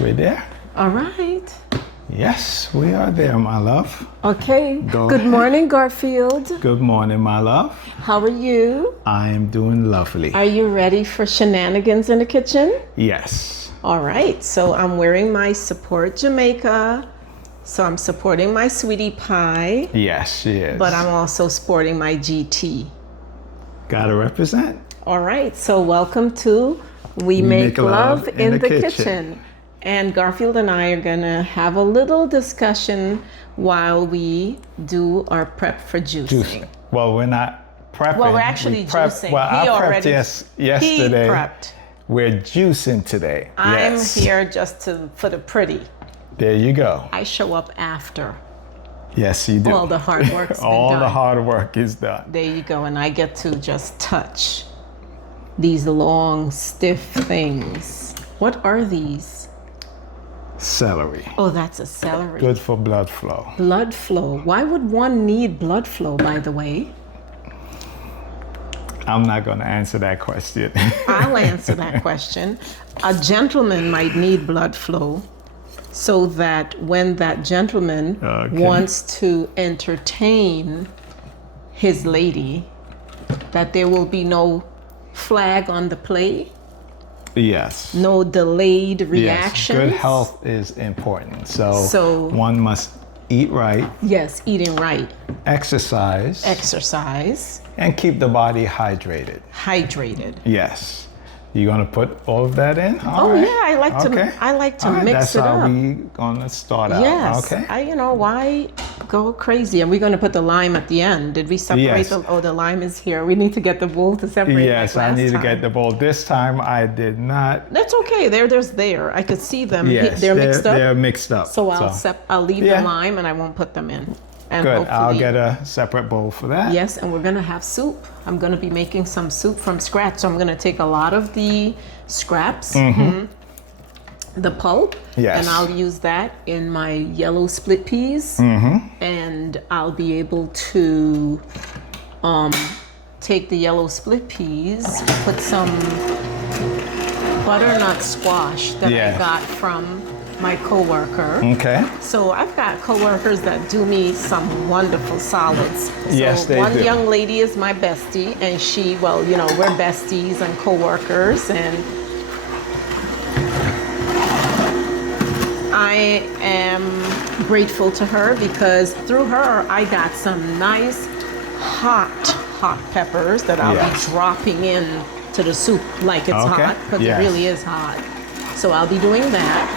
We're there? All right. Yes, we are there, my love. Okay. Go Good ahead. morning, Garfield. Good morning, my love. How are you? I am doing lovely. Are you ready for shenanigans in the kitchen? Yes. All right. So I'm wearing my Support Jamaica. So I'm supporting my sweetie pie, Yes, she is. but I'm also sporting my GT. Gotta represent. All right. So welcome to We Make Love in the Kitchen. And Garfield and I are going to have a little discussion while we do our prep for juicing. Juicing. Well, we're not prepping. Well, we're actually juicing. Well, He I prepped already- yesterday. He prepped. We're juicing today. I'm Yes. here just for the pretty. There you go. I show up after Yes, you do. all the hard work's been All done. the hard work is done. There you go. And I get to just touch these long, stiff things. What are these? Celery. Oh, that's a celery. Good for blood flow. Blood flow. Why would one need blood flow, by the way? I'm not going to answer that question. I'll answer that question. A gentleman might need blood flow so that when that gentleman Okay. wants to entertain his lady, that there will be no flag on the plate, Yes. no delayed Yes. reactions. Good health is important. So- one must eat right, Yes, eating right, exercise, exercise, and keep the body hydrated. hydrated. Yes. You gonna put all of that in? All Oh right. yeah, I like to All right, mix that's it how up. we gonna start out. Yes. Okay. Why go crazy? And we're going to put the lime at the end. Did we separate Yes. the lime is here. We need to get the bowl to separate. Yes, like I last need to time. get the bowl. This time I did not. That's okay. There's there. I could see them. Yes, They're mixed up. They're mixed up. So I'll leave Yeah. the lime and I won't put them in. And Good. I'll hopefully- get a separate bowl for that. Yes, and we're gonna have soup. I'm gonna be making some soup from scratch. So I'm gonna take a lot of the scraps, the pulp, Yes. and I'll use that in my yellow split peas. And I'll be able to take the yellow split peas, put some butternut squash that Yeah. I got from my coworker. Okay. So I've got coworkers that do me some wonderful solids. So Yes, they one do. young lady is my bestie, and we're besties and coworkers, and I am grateful to her because through her I got some nice hot peppers that I'll Yes. be dropping in to the soup like it's Okay. hot, because Yes. it really is hot. So I'll be doing that.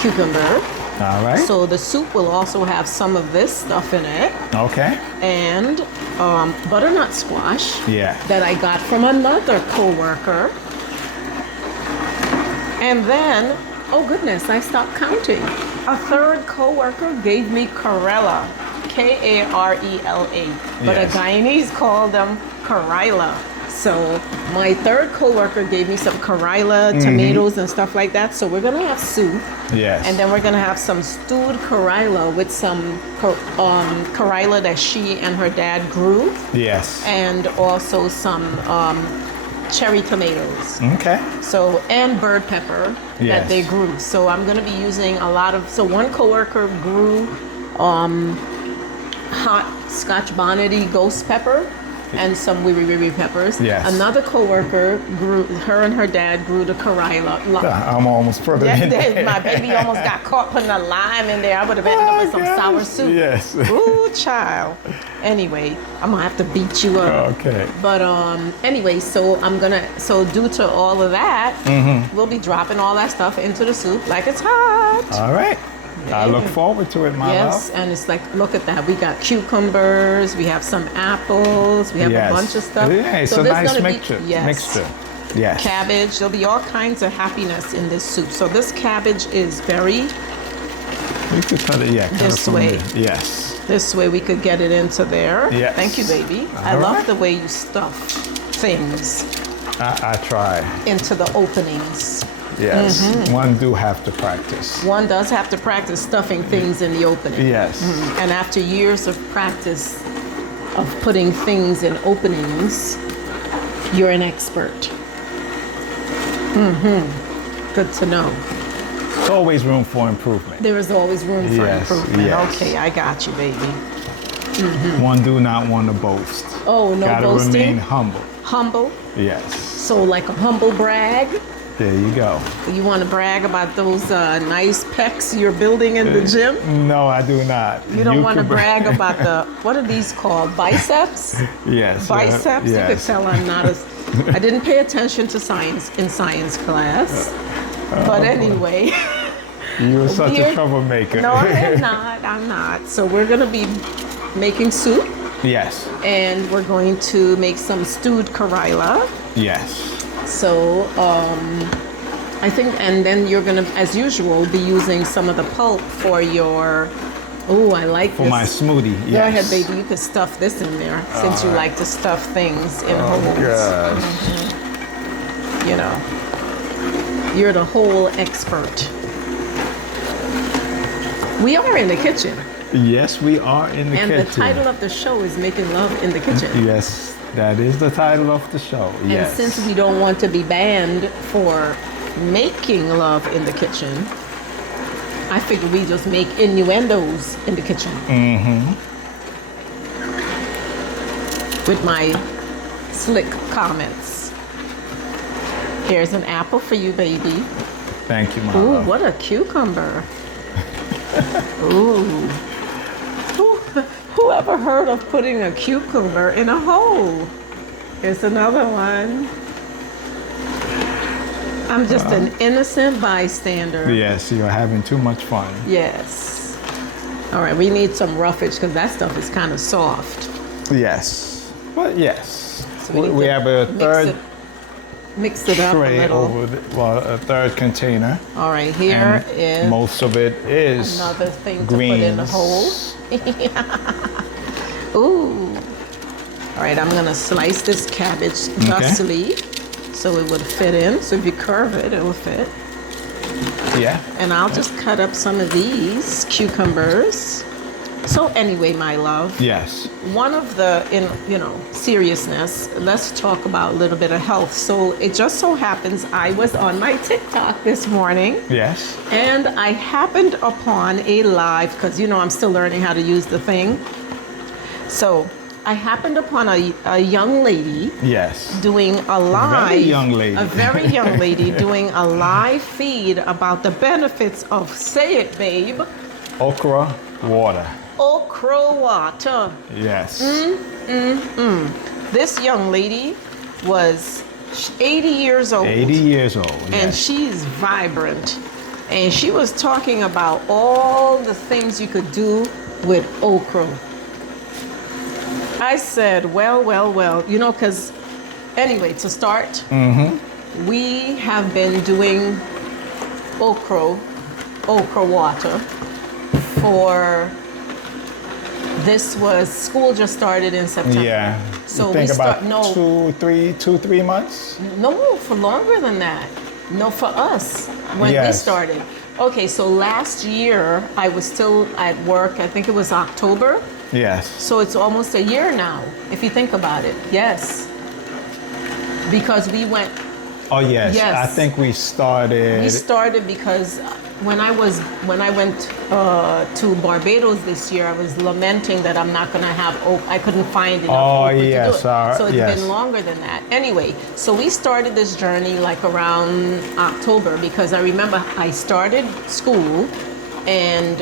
Cucumber. All right. So the soup will also have some of this stuff in it, Okay. and butternut squash Yeah. that I got from another coworker. And then, oh goodness, I stopped counting. A third coworker gave me Karela, Karela, but Yes. a Guyanese called them Karela. So my third coworker gave me some Karela tomatoes and stuff like that. So we're gonna have soup. Yes. And then we're gonna have some stewed Karela with some Karela that she and her dad grew, Yes. and also some cherry tomatoes. Okay. So, and bird pepper Yes. that they grew. So I'm gonna be using a lot of. So one coworker grew hot Scotch bonnety ghost pepper and some wiri peppers. Yes. Another coworker grew. Her and her dad grew the Karela. I'm almost putting it in there. My baby almost got caught putting a lime in there. I would have ended up with some sour soup. Yes. Ooh, child. Anyway, I'm gonna have to beat you up. Okay. But anyway, so due to all of that, we'll be dropping all that stuff into the soup like it's hot. All right. I look forward to it, my Yes, love. and it's like, look at that. We got cucumbers, we have some apples, we have Yes. a bunch of stuff. Yeah, it's So a there's nice gonna be- mixture. yes. Mixture. Yes. Cabbage, there'll be all kinds of happiness in this soup. So this cabbage is very, We could cut it, cut This it from way. there. Yes. this way we could get it into there. Yes. Thank you, baby. I All love right. the way you stuff things I try. into the openings. Yes. Mm-hmm. One do have to practice. One does have to practice stuffing things in the opening. Yes. And after years of practice of putting things in openings, you're an expert. Good to know. There's always room for improvement. There is always room for Yes, improvement. yes. Okay, I got you, baby. One do not want to boast. Oh, no Gotta boasting? remain humble. Humble. Yes. So like a humble brag. There you go. You want to brag about those nice pecs you're building in the gym? No, I do not. You don't want to can brag about the, what are these called? Biceps? Yes. Biceps? You could Yes. tell I'm not as, I didn't pay attention to science in science class. But anyway. You were such a Weird. troublemaker. No, I'm not. So we're going to be making soup. Yes. And we're going to make some stewed karila. Yes. So I think, and then you're gonna, as usual, be using some of the pulp for your. Oh, I like For this. my smoothie. Yes. Go ahead, baby. You could stuff this in there since you like to stuff things in holes. Gosh. You know, you're the whole expert. We are in the kitchen, Yes, we are in the and kitchen. the title of the show is "Making Love in the Kitchen." Yes, that is the title of the show. And Yes. since we don't want to be banned for making love in the kitchen, I figured we just make innuendos in the kitchen. With my slick comments. Here's an apple for you, baby. Thank you, my Ooh, love. what a cucumber. Ooh. Who ever heard of putting a cucumber in a hole? Here's another one. I'm just an innocent bystander. Yes, you're having too much fun. Yes. All right, we need some roughage because that stuff is kind of soft. Yes. But yes. So we need to have a third mix it up a tray little. over a third container. All right, here And is most of it is another thing greens. to put in the hole. Ooh. All right, I'm gonna slice this cabbage thusly so it would fit in. So if you curve it, it will fit. Yeah. And I'll just cut up some of these cucumbers. So anyway, my love, Yes. one of the, seriousness, let's talk about a little bit of health. So it just so happens I was on my TikTok this morning. Yes. And I happened upon a live, because I'm still learning how to use the thing. So I happened upon a young lady Yes. doing a live. Very young lady. A very young lady doing a live feed about the benefits of, say it, babe, Okra water. okra water. Yes. This young lady was 80 years old. 80 years old. And Yes. she's vibrant. And she was talking about all the things you could do with okra. I said, well, because anyway, to start, we have been doing okra water for, school just started in September. Yeah. So you think we about start, 2-3 months? No, for longer than that. No, for us, when we Yes. started. Okay, so last year, I was still at work. I think it was October. Yes. So it's almost a year now, if you think about it. Yes. Because we went, Oh yes. Yes. I think we started. because when I went to Barbados this year, I was lamenting that I'm not going to have I couldn't find enough Oh, okra to do yes, it. So it's yes. been longer than that. Anyway, so we started this journey like around October because I remember I started school and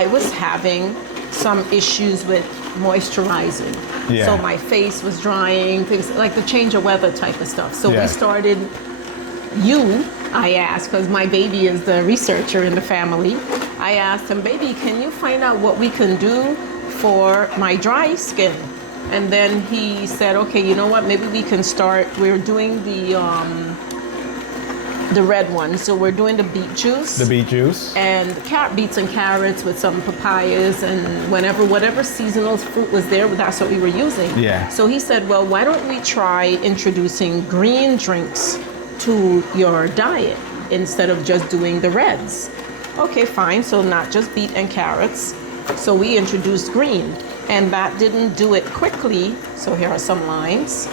I was having some issues with moisturizing. Yeah. So my face was drying, things like the change of weather type of stuff. So Yeah. we started I asked, because my baby is the researcher in the family, I asked him, baby, can you find out what we can do for my dry skin? And then he said, okay, you know what, maybe we can start, we're doing the red one. So we're doing the beet juice. The beet juice. And beets and carrots with some papayas and whatever seasonal fruit was there, that's what we were using. Yeah. So he said, well, why don't we try introducing green drinks to your diet instead of just doing the reds? Okay, fine. So not just beet and carrots. So we introduced green, and that didn't do it quickly. So here are some lines.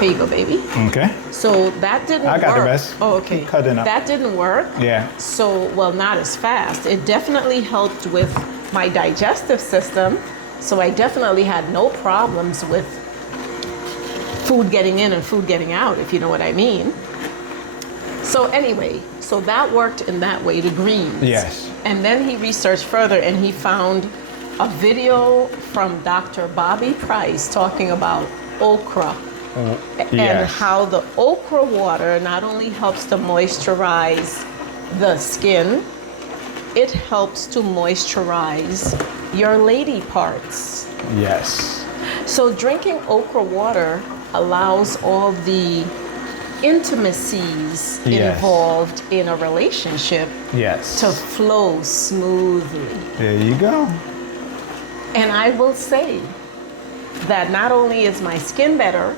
Here you go, baby. Okay. So that didn't work. I got the rest. Oh, okay. Keep cutting up. That didn't work. Yeah. So, well, not as fast. It definitely helped with my digestive system. So I definitely had no problems with food getting in and food getting out, if you know what I mean. So anyway, so that worked in that way, the greens. Yes. And then he researched further and he found a video from Dr. Bobby Price talking about okra. And Yes. how the okra water not only helps to moisturize the skin, it helps to moisturize your lady parts. Yes. So drinking okra water allows all the intimacies Yes. involved in a relationship Yes. to flow smoothly. There you go. And I will say that not only is my skin better,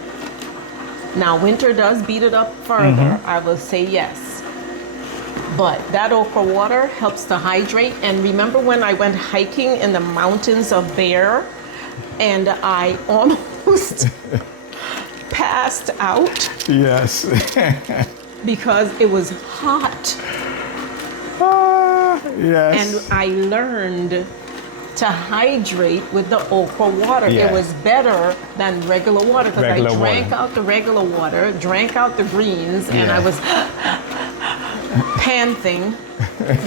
now winter does beat it up further, I will say yes. But that okra water helps to hydrate. And remember when I went hiking in the mountains of Bear and I almost passed out Yes. because it was hot. Yes. And I learned to hydrate with the okra water. Yeah. It was better than regular water because I Regular drank water. out the regular water, drank out the greens, and I Yeah. was panting.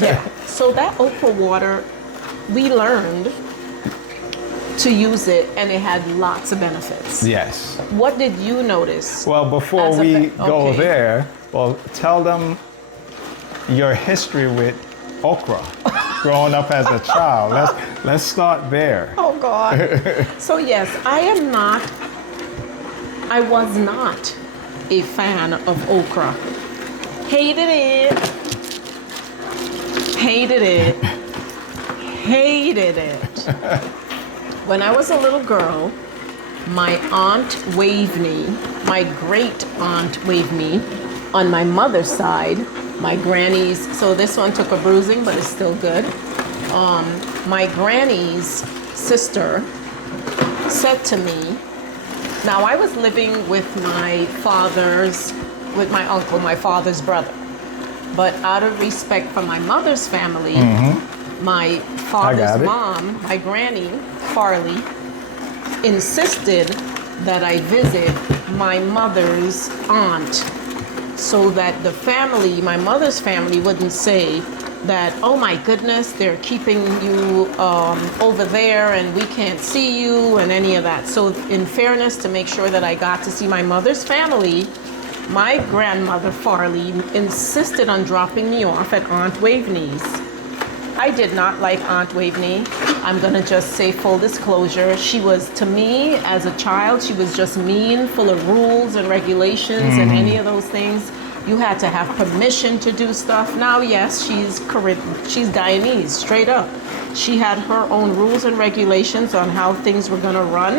Yeah. So that okra water, we learned to use it, and it had lots of benefits. Yes. What did you notice? Well, before As a we fa- go okay. there, well, tell them your history with okra, growing up as a child. Let's start there. Oh God. So yes, I was not a fan of okra. Hated it. Hated it. Hated it. When I was a little girl, my aunt Waveney, my great aunt Waveney, on my mother's side, my granny's, so this one took a bruising, but it's still good. My granny's sister said to me, now I was living with my uncle, my father's brother. But out of respect for my mother's family, my father's it. mom, my granny, Farley, insisted that I visit my mother's aunt so that the family, my mother's family, wouldn't say that, oh my goodness, they're keeping you over there and we can't see you and any of that. So in fairness, to make sure that I got to see my mother's family, my grandmother Farley insisted on dropping me off at Aunt Waveney's. I did not like Aunt Waveney. I'm gonna just say full disclosure. She was, to me, as a child, she was just mean, full of rules and regulations and any of those things. You had to have permission to do stuff. Now, yes, she's Guyanese, straight up. She had her own rules and regulations on how things were gonna run,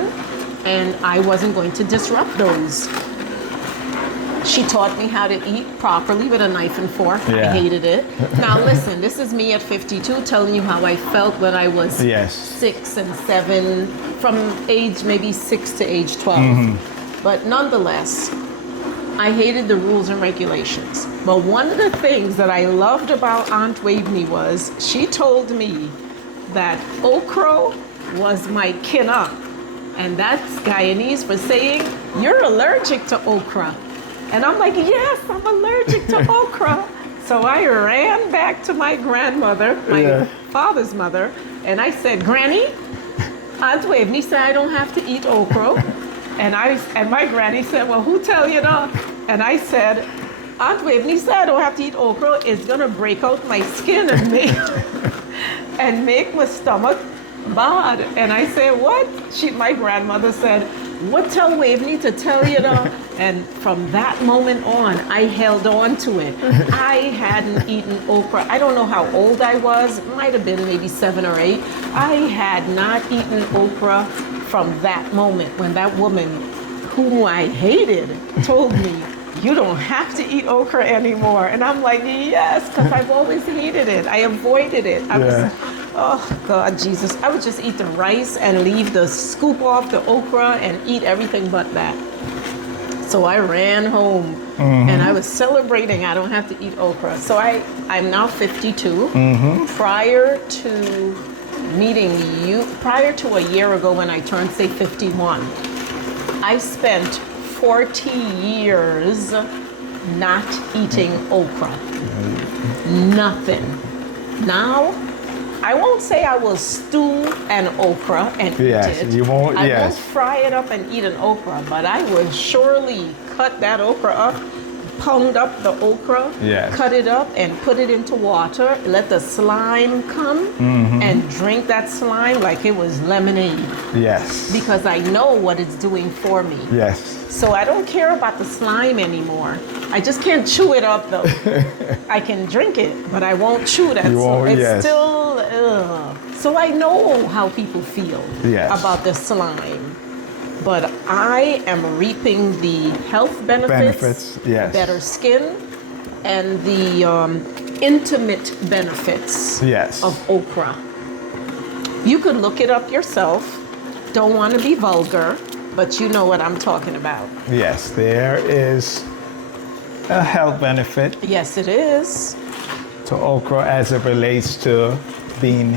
and I wasn't going to disrupt those. She taught me how to eat properly with a knife and fork. Yeah. I hated it. Now listen, this is me at 52 telling you how I felt when I was Yes. 6 and 7, from age maybe 6 to age 12. But nonetheless, I hated the rules and regulations. But one of the things that I loved about Aunt Waveney was she told me that okra was my kina. And that's Guyanese for saying, you're allergic to okra. And I'm like, yes, I'm allergic to okra. So I ran back to my grandmother, my father's mother, and I said, Granny, Aunt Waveney said I don't have to eat okra. And my granny said, well, who tell you that? And I said, Aunt Waveney said I don't have to eat okra. It's gonna break out my skin and make my stomach bad. And I said, what? My grandmother said, what tell Waveney to tell you that? And from that moment on, I held on to it. I hadn't eaten okra. I don't know how old I was. Might have been maybe 7 or 8. I had not eaten okra from that moment when that woman, whom I hated, told me, you don't have to eat okra anymore. And I'm like, yes, because I've always hated it. I avoided it. Oh, God, Jesus. I would just eat the rice and leave the scoop off the okra and eat everything but that. So I ran home and I was celebrating. I don't have to eat okra. So I'm now 52. Prior to meeting you, prior to a year ago when I turned, say, 51, I spent 40 years not eating okra. Nothing. Now, I won't say I will stew an okra and eat it. You won't, I won't fry it up and eat an okra, but I would surely cut that okra up, pound up the okra, cut it up and put it into water, let the slime come and drink that slime like it was lemonade. Yes. Because I know what it's doing for me. Yes. So I don't care about the slime anymore. I just can't chew it up though. I can drink it, but I won't chew that. So it's still, so I know how people feel about the slime. But I am reaping the health benefits, better skin, and the intimate benefits of okra. You could look it up yourself. Don't want to be vulgar, but you know what I'm talking about. Yes, there is a health benefit. Yes, it is. To okra as it relates to being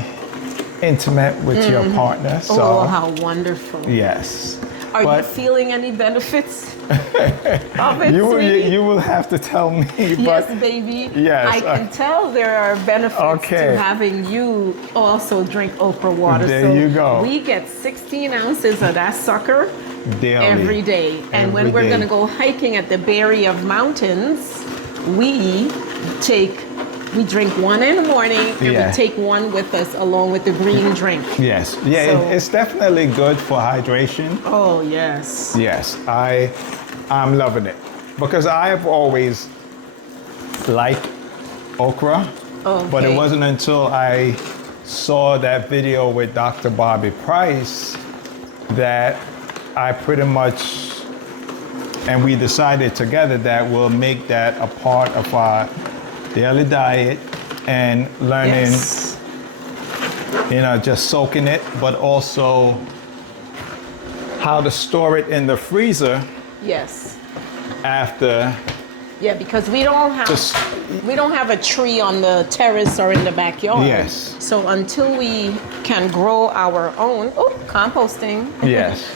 intimate with your partner. So, oh, how wonderful. Yes. Are you feeling any benefits of it, you will have to tell me. Yes, baby. Yes. I can tell there are benefits to having you also drink okra water. There you go. We get 16 ounces of that sucker daily, every day. And when we're going to go hiking at the Berry of Mountains, we drink one in the morning and we take one with us along with the green drink. Yes. Yeah, so, it's definitely good for hydration. Oh, yes. Yes, I'm loving it. Because I've always liked okra. But it wasn't until I saw that video with Dr. Bobby Price that I pretty much, and we decided together that we'll make that a part of our daily diet and learning, just soaking it, but also how to store it in the freezer. Yes. After. Yeah, because we don't have a tree on the terrace or in the backyard. Yes. So until we can grow our own, composting. Yes.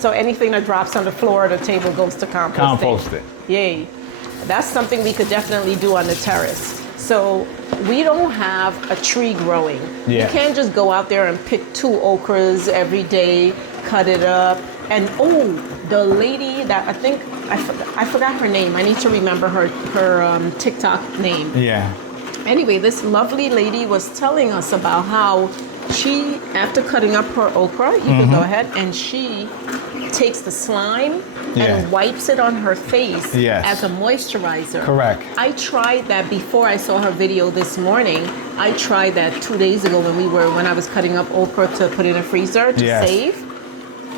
So anything that drops on the floor or the table goes to composting. Compost it. Yay. That's something we could definitely do on the terrace. So we don't have a tree growing. You can't just go out there and pick 2 okras every day, cut it up. And the lady that I forgot her name. I need to remember her TikTok name. Yeah. Anyway, this lovely lady was telling us about how she, after cutting up her okra, you can go ahead, and she takes the slime and wipes it on her face as a moisturizer. Correct. I tried that before I saw her video this morning. I tried that 2 days ago when I was cutting up okra to put in a freezer to save.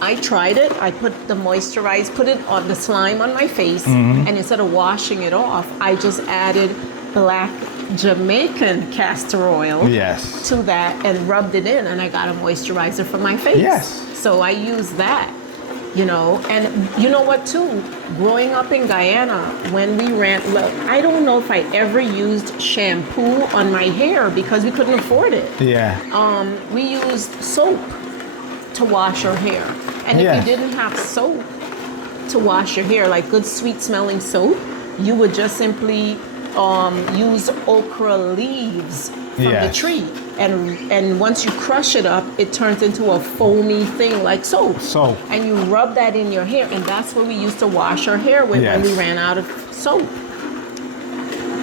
I tried it. I put the slime on my face, and instead of washing it off, I just added black Jamaican castor oil to that and rubbed it in, and I got a moisturizer for my face. Yes. So I use that, and you know what too? Growing up in Guyana, when we I don't know if I ever used shampoo on my hair because we couldn't afford it. Yeah. We used soap to wash our hair. And if you didn't have soap to wash your hair, like good sweet smelling soap, you would just simply use okra leaves from the tree. And once you crush it up, it turns into a foamy thing like soap. And you rub that in your hair, and that's what we used to wash our hair with when we ran out of soap.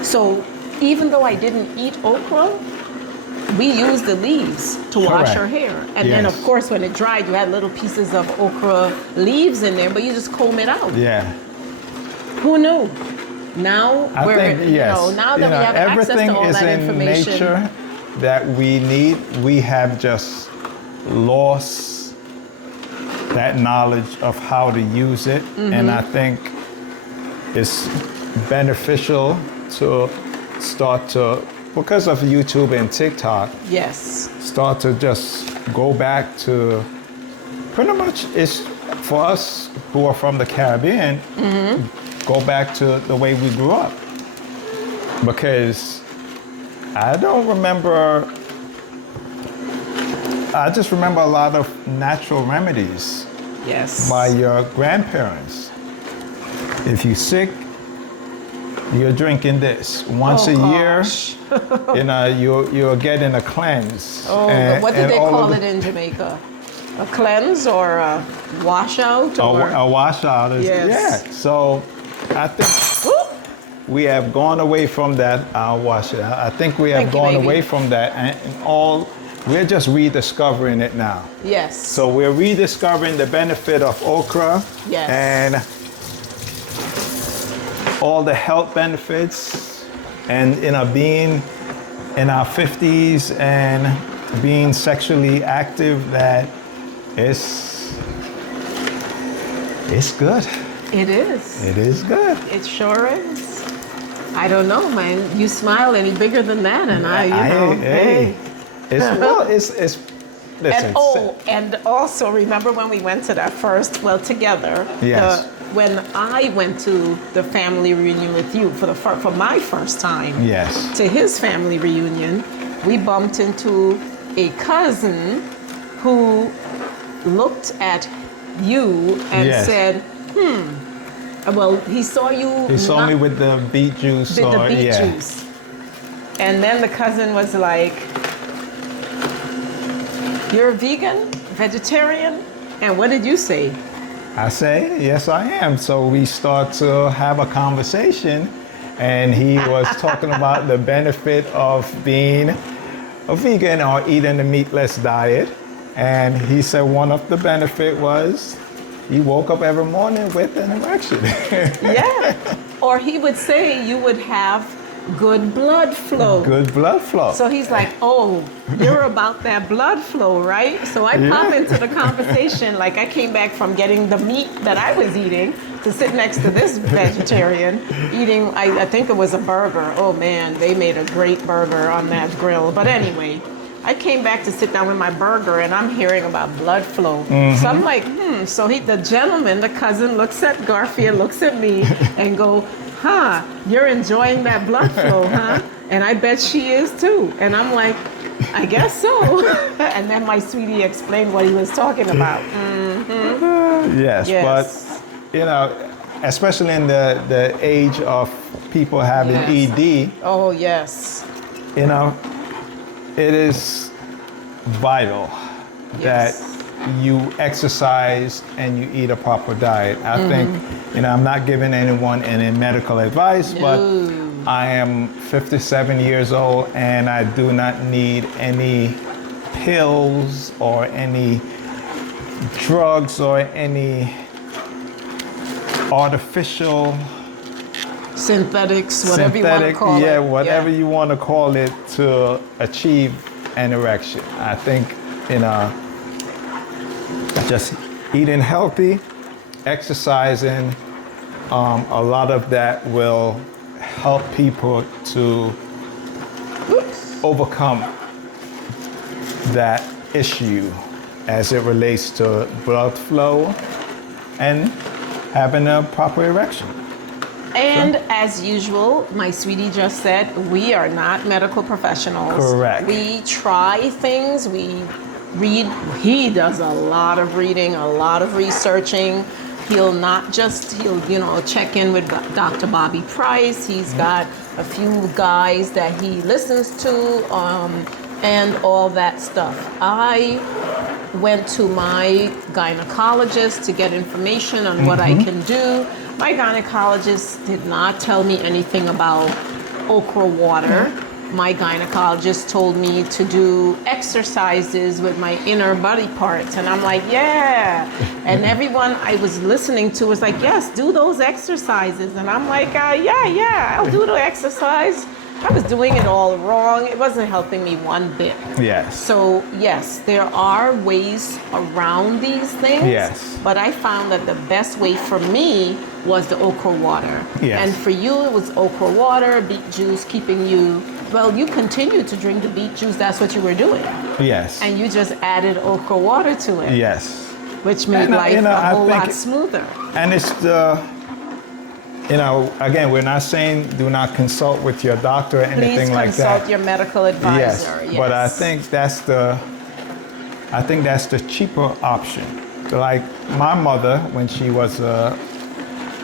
So even though I didn't eat okra, we used the leaves to wash our hair. And then, of course, when it dried, you had little pieces of okra leaves in there, but you just comb it out. Yeah. Who knew? Now now that we have access to all that information. Everything is in nature that we need. We have just lost that knowledge of how to use it. And I think it's beneficial to start to, because of YouTube and TikTok, start to just go back to pretty much for us who are from the Caribbean, go back to the way we grew up. Because I just remember a lot of natural remedies Yes. by your grandparents. If you're sick, you're drinking this. Once a year, you're getting a cleanse. Oh, what did they call it in Jamaica? A cleanse or a washout? A washout is, Yes. yeah. So I think we have gone away from that. I'll wash it. I think we have gone away from that, and we're just rediscovering it now. Yes. So we're rediscovering the benefit of okra. Yes. And all the health benefits, and being in our 50s and being sexually active, that it's good. It is. It is good. It sure is. I don't know, man. You smile any bigger than that, and hey. It's listen. And also remember when we went to that first, together. Yes. When I went to the family reunion with you for my first time. Yes. To his family reunion, we bumped into a cousin who looked at you and said, well, he saw you. He saw me with the beet juice. With the beet juice. And then the cousin was like, "You're a vegan, vegetarian?" And what did you say? I say, yes, I am. So we start to have a conversation, and he was talking about the benefit of being a vegan or eating a meatless diet. And he said one of the benefit was he woke up every morning with an erection. Yeah. Or he would say you would have good blood flow. Good blood flow. So he's like, oh, you're about that blood flow, right? So I pop into the conversation, like I came back from getting the meat that I was eating to sit next to this vegetarian eating, I think it was a burger. Oh man, they made a great burger on that grill. But anyway, I came back to sit down with my burger and I'm hearing about blood flow. So I'm like, So the gentleman, the cousin, looks at Garfield, looks at me and go, you're enjoying that blood flow, huh? And I bet she is too. And I'm like, I guess so. And then my sweetie explained what he was talking about. Yes, but especially in the age of people having ED. Oh, yes. It is vital that you exercise and you eat a proper diet. I think, I'm not giving anyone any medical advice, but I am 57 years old and I do not need any pills or any drugs or any artificial synthetics, whatever you want to call it. Whatever you want to call it to achieve an erection. I think, just eating healthy, exercising, a lot of that will help people to overcome that issue as it relates to blood flow and having a proper erection. And as usual, my sweetie just said, we are not medical professionals. Correct. We try things, we read. He does a lot of reading, a lot of researching. He'll check in with Dr. Bobby Price. He's got a few guys that he listens to, and all that stuff. I went to my gynecologist to get information on what I can do. My gynecologist did not tell me anything about okra water. My gynecologist told me to do exercises with my inner body parts. And I'm like, yeah. And everyone I was listening to was like, yes, do those exercises. And I'm like, yeah, I'll do the exercise. I was doing it all wrong. It wasn't helping me one bit. Yes. So, yes, there are ways around these things. Yes. But I found that the best way for me was the okra water. Yes. And for you, it was okra water, beet juice, keeping you, you continued to drink the beet juice. That's what you were doing. Yes. And you just added okra water to it. Yes. Which made life a whole lot smoother. And it's again, we're not saying do not consult with your doctor or anything like that. Please consult your medical advisor. Yes, but I think that's the cheaper option. Like my mother, when she was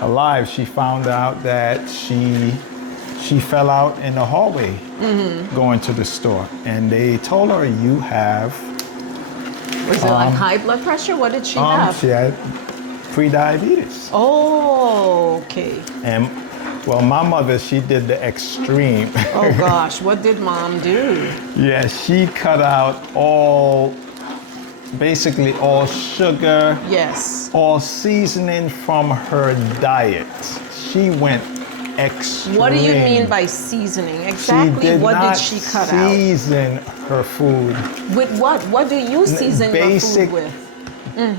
alive, she found out that she fell out in the hallway going to the store, and they told her, you have... Was it like high blood pressure? What did she have? She had pre-diabetes. Oh, okay. And well, my mother, she did the extreme. Oh gosh, what did mom do? Yeah, she cut out basically all sugar, yes, all seasoning from her diet. She went extreme. What do you mean by seasoning? Exactly what did she cut out? Season her food. With what? What do you season your food with?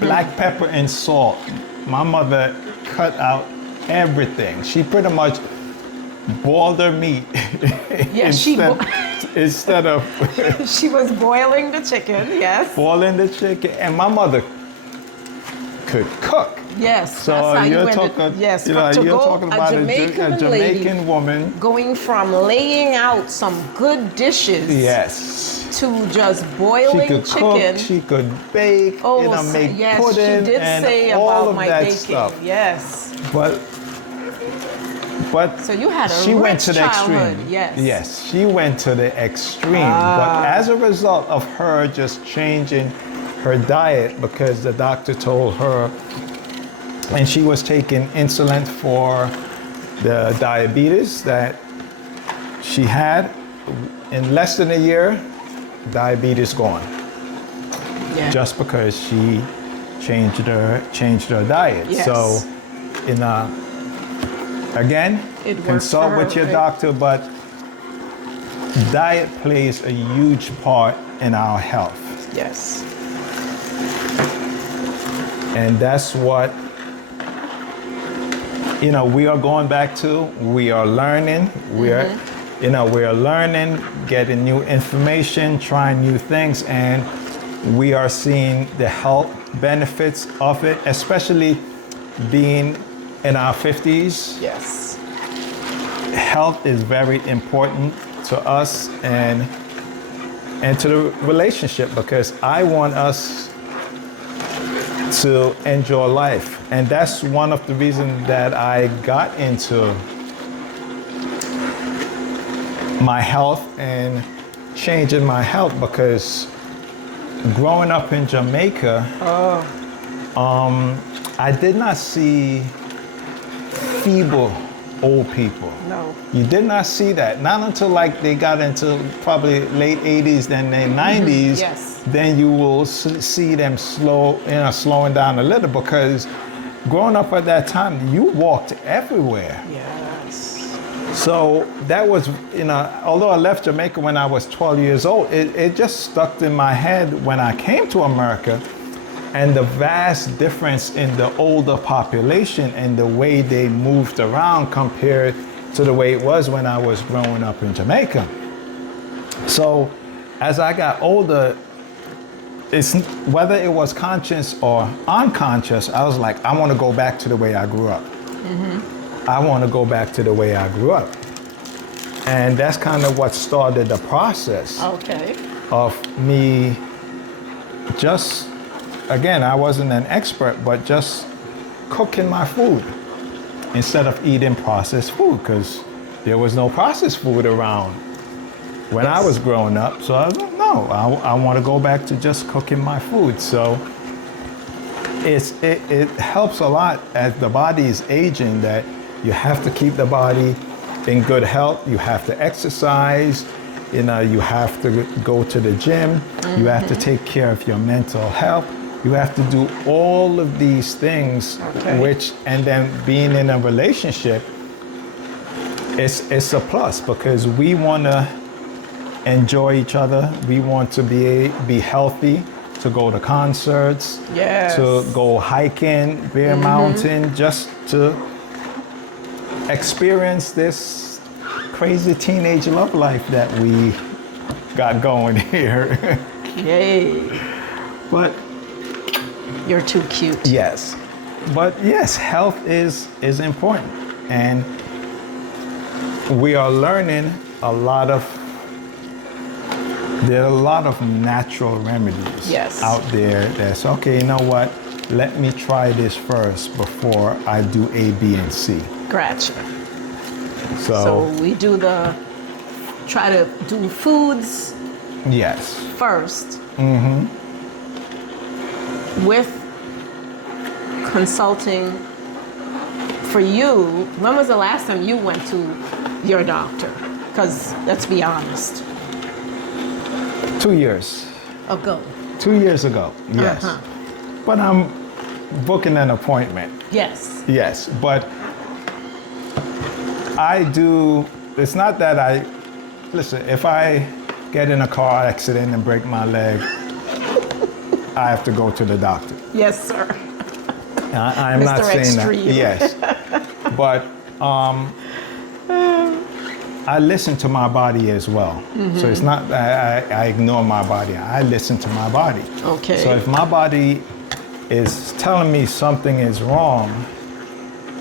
Black pepper and salt. My mother cut out everything. She pretty much boiled her meat. Yeah, instead of she was boiling the chicken, yes. Boiling the chicken, and my mother could cook. Yes, so that's how you're talking. Yes, you're talking about a Jamaican woman going from laying out some good dishes. Yes. To just boiling chicken. She could cook, she could bake, make yes, pudding, she did and say all about of my that baking. stuff. Yes. But so you had a she rich went to the childhood. extreme. Yes. Yes, she went to the extreme. But as a result of her just changing her diet, because the doctor told her, and she was taking insulin for the diabetes that she had, in less than a year, diabetes gone. Yeah. Just because she changed her diet. Yes. So, again, consult with your doctor, but diet plays a huge part in our health. Yes. And that's what we are going back to. We are learning. We are learning, getting new information, trying new things, and we are seeing the health benefits of it, especially being in our 50s. Yes. Health is very important to us and to the relationship, because I want us to enjoy life. And that's one of the reasons that I got into my health and changing my health, because growing up in Jamaica, I did not see feeble old people. No. You did not see that. Not until they got into probably late 80s, then the 90s. Yes. Then you will see them slowing down a little, because growing up at that time, you walked everywhere. Yes. So that was, although I left Jamaica when I was 12 years old, it just stuck in my head when I came to America, and the vast difference in the older population and the way they moved around compared to the way it was when I was growing up in Jamaica. So as I got older, whether it was conscious or unconscious, I was like, I want to go back to the way I grew up. I want to go back to the way I grew up. And that's kind of what started the process of me just, again, I wasn't an expert, but just cooking my food instead of eating processed food, because there was no processed food around when I was growing up. So I was like, no, I want to go back to just cooking my food. So it helps a lot as the body is aging, that you have to keep the body in good health. You have to exercise. You have to go to the gym. You have to take care of your mental health. You have to do all of these things, and then being in a relationship, it's a plus, because we want to enjoy each other. We want to be healthy, to go to concerts, to go hiking, Bear Mountain, just to experience this crazy teenage love life that we got going here. Yay. But You're too cute. Yes. But yes, health is important. And we are learning there are a lot of natural remedies out there that's, okay, you know what? Let me try this first before I do A, B, and C. Gotcha. So we try to do foods first. Mm-hmm. With consulting for you, when was the last time you went to your doctor? Because let's be honest. 2 years. Ago. 2 years ago, yes. But I'm booking an appointment. Yes. Yes, but it's not that listen, if I get in a car accident and break my leg, I have to go to the doctor. Yes, sir. I'm not saying Extreme. That. Yes. But I listen to my body as well. Mm-hmm. So it's not that I ignore my body. I listen to my body. Okay. So if my body is telling me something is wrong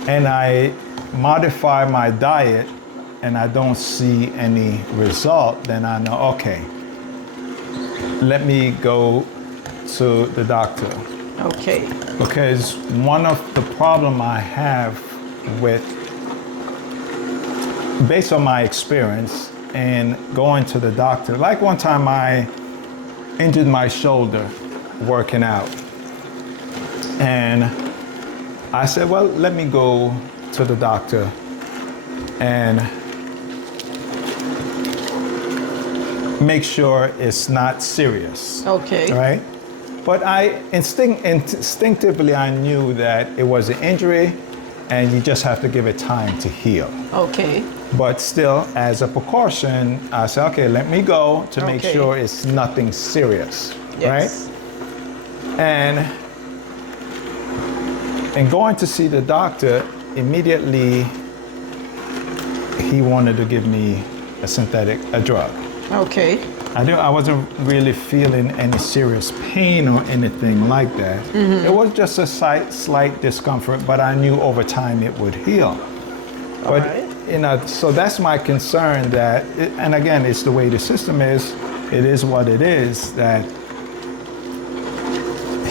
and I modify my diet and I don't see any result, then I know, okay, let me go to the doctor. Okay. Because one of the problem I have based on my experience and going to the doctor, like one time I injured my shoulder working out. And I said, well, let me go to the doctor and make sure it's not serious. Okay. Right? But I instinctively I knew that it was an injury and you just have to give it time to heal. Okay. But still, as a precaution, I said, okay, let me go to make sure it's nothing serious. Yes. Right? And going to see the doctor, immediately he wanted to give me a drug. Okay. I wasn't really feeling any serious pain or anything like that. Mm-hmm. It was just a slight discomfort, but I knew over time it would heal. But so that's my concern and again, it's the way the system is. It is what it is, that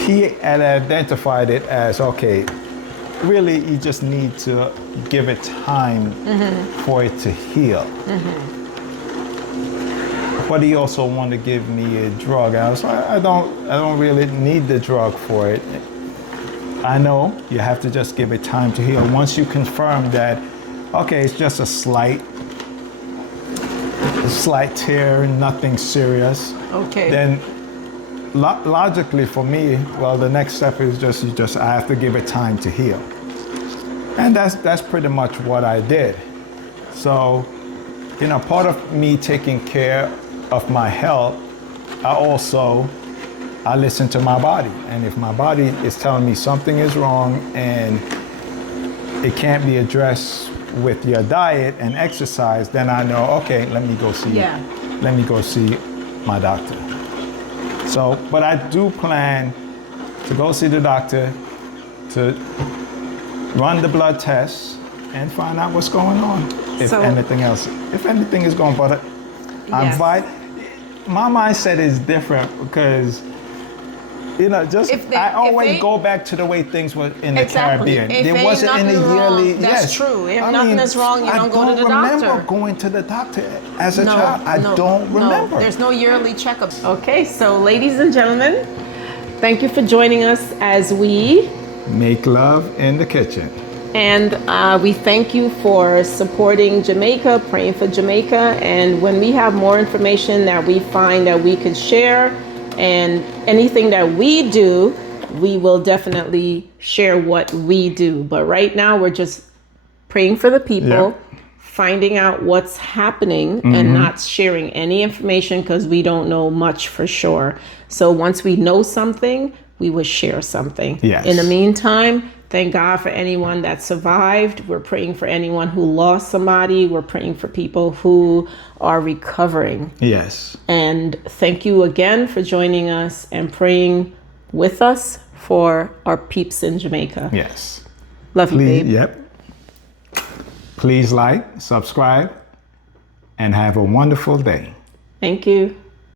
he had identified it as, okay, really you just need to give it time for it to heal. Mm-hmm. But he also wanted to give me a drug. I was like, I don't really need the drug for it. I know you have to just give it time to heal. Once you confirm that, okay, it's just a slight tear, nothing serious. Okay. Then logically for me, well, the next step is I have to give it time to heal. And that's pretty much what I did. So, part of me taking care of my health, I listen to my body. And if my body is telling me something is wrong and it can't be addressed with your diet and exercise, then I know, okay, let me go see my doctor. So, but I do plan to go see the doctor to run the blood tests and find out what's going on. If anything is going on, but my mindset is different because, I always go back to the way things were in the Caribbean. There wasn't any yearly. That's true. If nothing is wrong, you don't go to the doctor. I don't remember going to the doctor as a child. I don't remember. No, there's no yearly checkups. Okay, so ladies and gentlemen, thank you for joining us as we make love in the kitchen. And we thank you for supporting Jamaica, praying for Jamaica. And when we have more information that we find that we could share and anything that we do, we will definitely share what we do. But right now we're just praying for the people, finding out what's happening and not sharing any information because we don't know much for sure. So once we know something, we will share something. Yes. In the meantime, thank God for anyone that survived. We're praying for anyone who lost somebody. We're praying for people who are recovering. Yes. And thank you again for joining us and praying with us for our peeps in Jamaica. Yes. Love you, babe. Yep. Please like, subscribe, and have a wonderful day. Thank you.